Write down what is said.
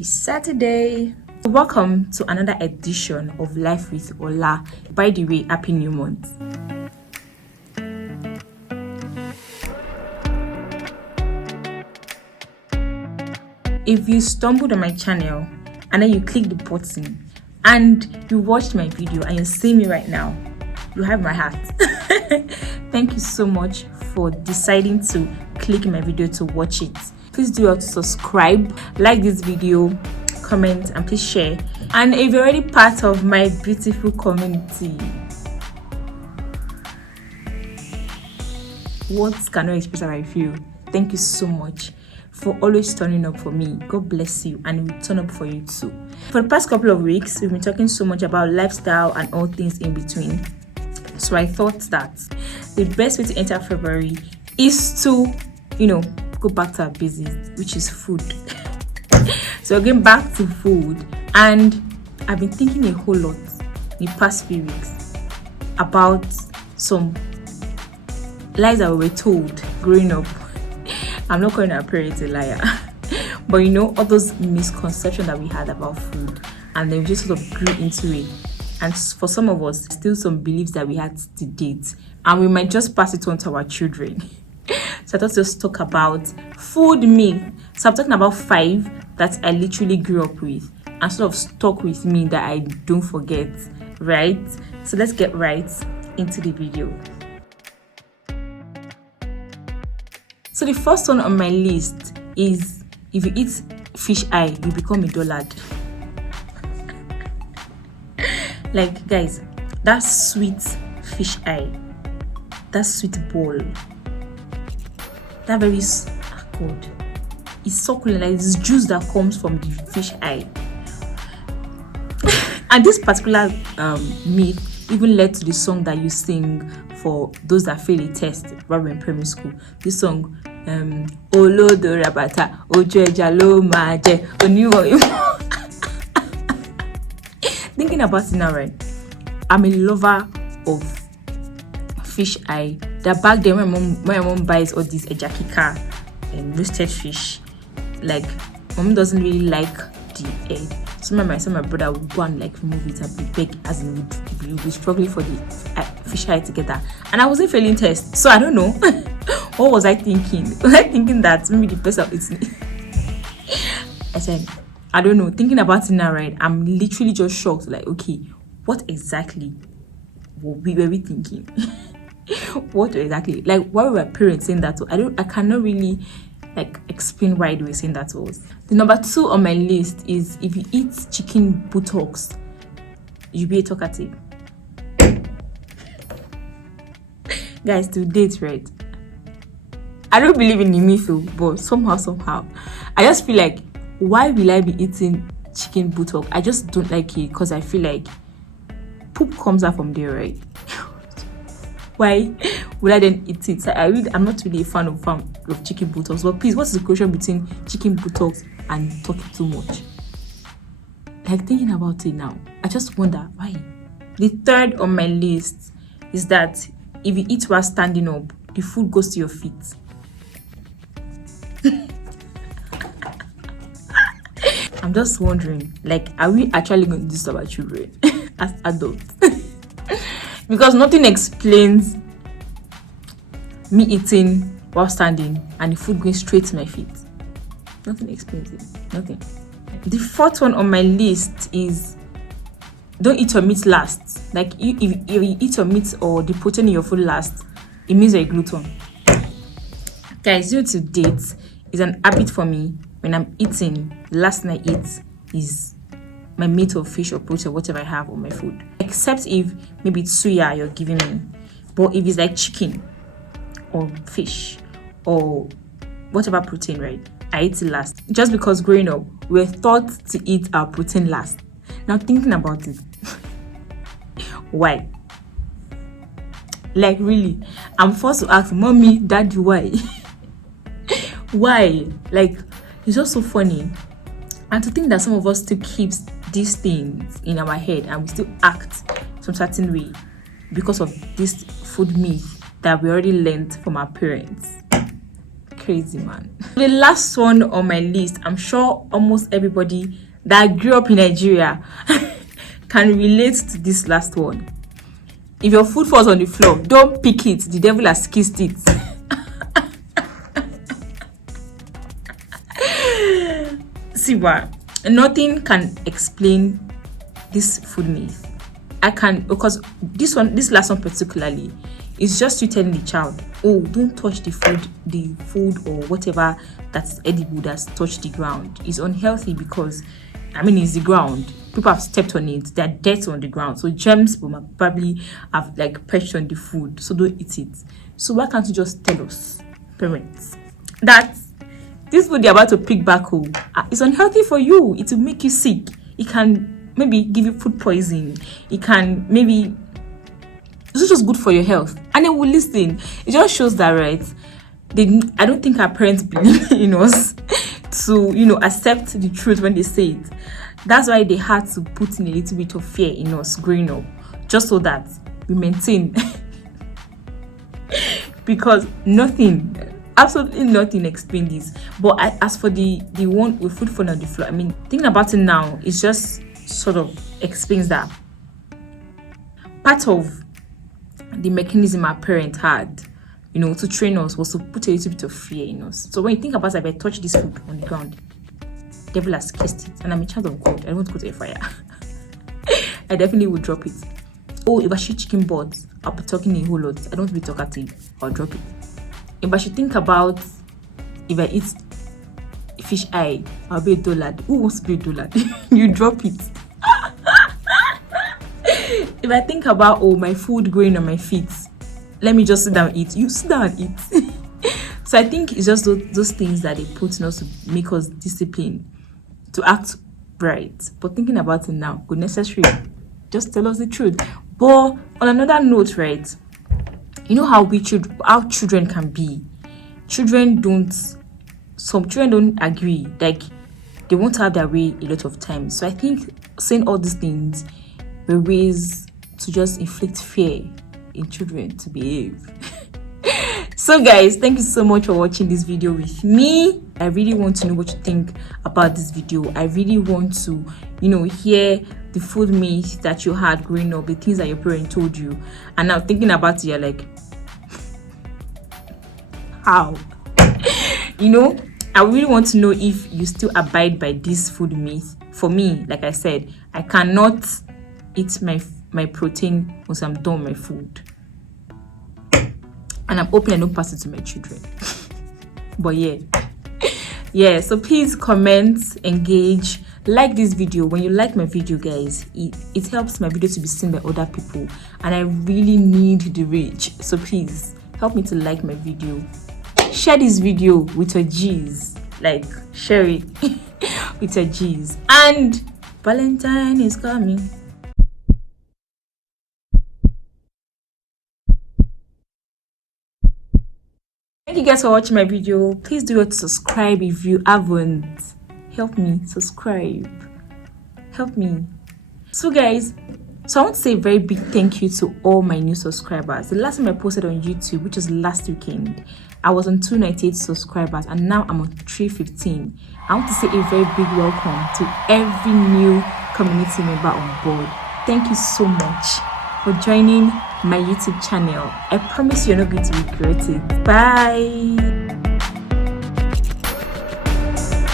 It's Saturday. Welcome to another edition of Life with Ola. By the way, happy new month. If you stumbled on my channel and then you click the button and you watched my video and you see me right now, you have my heart. Thank you so much for deciding to click my video to watch it. Please do not subscribe, like this video, comment, and please share. And if you're already part of my beautiful community, words cannot express how I feel. Thank you so much for always turning up for me. God bless you, and we turn up for you too. For the past couple of weeks, we've been talking so much about lifestyle and all things in between. So I thought that the best way to enter February is to, go back to our basics, which is food. So again, back to food, and I've been thinking a whole lot in the past few weeks about some lies that we were told growing up. I'm not calling our parents a liar, but all those misconceptions that we had about food, and then we just sort of grew into it. And for some of us, still some beliefs that we had to date, and we might just pass it on to our children. So I thought just talk about food myth. So I'm talking about 5 that I literally grew up with and sort of stuck with me that I don't forget, right? So let's get right into the video. So the first one on my list is, if you eat fish eye, you become a dullard. Like, guys, that sweet fish eye, that sweet ball, that very good, it's succulent, like this juice that comes from the fish eye. And this particular myth even led to the song that you sing for those that fail a test while we're in primary school. This song, Olodo Rabata, Ojo Ejalo Maje, Oniwo. Thinking about it now, right? I'm a lover of fish eye. That back then when my mom buys all these ejakika and roasted fish, like mom doesn't really like the egg. So my brother would go and remove it and be beg, as in we'd be struggling for the fish eye together. And I wasn't failing test, so I don't know. What was I thinking? Was I thinking that maybe the person it's me? I said, I don't know. Thinking about it now, right? I'm literally just shocked. Like, okay, what exactly were we thinking? What exactly? Like, why were parents saying that? I cannot really explain why they were saying that to us. The number 2 on my list is, if you eat chicken buttocks, you'll be a talkative. Guys, to date, right? I don't believe in the myth, but somehow, I just feel like, why will I be eating chicken buttock? I just don't like it because I feel like poop comes out from there, right? Why will I then eat it? I'm not really a fan of chicken buttocks. But please, what's the connection between chicken buttocks and talking too much? Thinking about it now, I just wonder why. The 3rd on my list is that if you eat while standing up, the food goes to your feet. I'm just wondering, are we actually going to do this to our children as adults? Because nothing explains me eating while standing and the food going straight to my feet. Nothing explains it. Nothing. The 4th one on my list is, don't eat your meat last. If you eat your meat or the protein in your food last, it means you're a glutton. Guys, to date is an habit for me. When I'm eating, the last thing I eat is my meat or fish or protein or whatever I have on my food. Except if maybe it's suya you're giving me. But if it's like chicken or fish or whatever protein, right, I eat it last. Just because growing up, we're taught to eat our protein last. Now thinking about it, why? Really, I'm forced to ask, Mommy, Daddy, why? Why? It's just so funny. And to think that some of us still keeps these things in our head and we still act some certain way because of this food myth that we already learned from our parents. crazy, man. The last one on my list, I'm sure almost everybody that grew up in Nigeria can relate to this last one. If your food falls on the floor, don't pick it. The devil has kissed it. See what? Nothing can explain this food myth. I can, because this last one particularly is just you telling the child, oh, don't touch the food or whatever that's edible that's touched the ground. It's unhealthy because it's the ground. People have stepped on it. There are dirt on the ground, so germs will probably have like perched on the food. So don't eat it. So why can't you just tell us, parents, that this food you're about to pick back home is unhealthy for you? It will make you sick. It can maybe give you food poisoning. It can maybe, it's not just good for your health. And they will listen. It just shows that, right? I don't think our parents believe in us to, accept the truth when they say it. That's why they had to put in a little bit of fear in us growing up, just so that we maintain. Because nothing, absolutely nothing explains this. But as for the one with food falling on the floor, thinking about it now, it just sort of explains that part of the mechanism our parents had, to train us, was to put a little bit of fear in us. So when you think about it, if I touch this food on the ground, devil has kissed it, and I'm a child of God. I don't want to go to a fire. I definitely would drop it. Oh, if I shoot chicken butts, I'll be talking a whole lot. I don't want to be talkative. I'll drop it. If I should think about if I eat fish eye, I'll be a dullard. Who wants to be a dullard? You drop it. If I think about my food growing on my feet, let me just sit down and eat. You sit down and eat. So I think it's just those things that they put in us to make us disciplined, to act right. But thinking about it now, good necessary. Just tell us the truth. But on another note, right? You know how children can be. Some children don't agree. Like, they won't have their way a lot of times. So I think saying all these things were ways to just inflict fear in children to behave. So guys, thank you so much for watching this video with me. I really want to know what you think about this video. I really want to, hear the food myth that you had growing up, the things that your parents told you, and now thinking about it, you're like, how? I really want to know if you still abide by this food myth. For me, like I said, I cannot eat my protein once I'm done with my food. And I'm hoping I don't pass it to my children. But yeah, so please comment, engage, like this video. When you like my video, guys, it helps my video to be seen by other people, and I really need the reach. So please help me to like my video, share this video with your G's, like share it with your G's. And Valentine is coming. Thank you guys for watching my video. Please do not subscribe if you haven't. Help me subscribe. Help me. So guys, I want to say a very big thank you to all my new subscribers. The last time I posted on YouTube, which was last weekend, I was on 298 subscribers, and now I'm on 315. I want to say a very big welcome to every new community member on board. Thank you so much for joining my YouTube channel. I promise you're not going to regret it. Bye.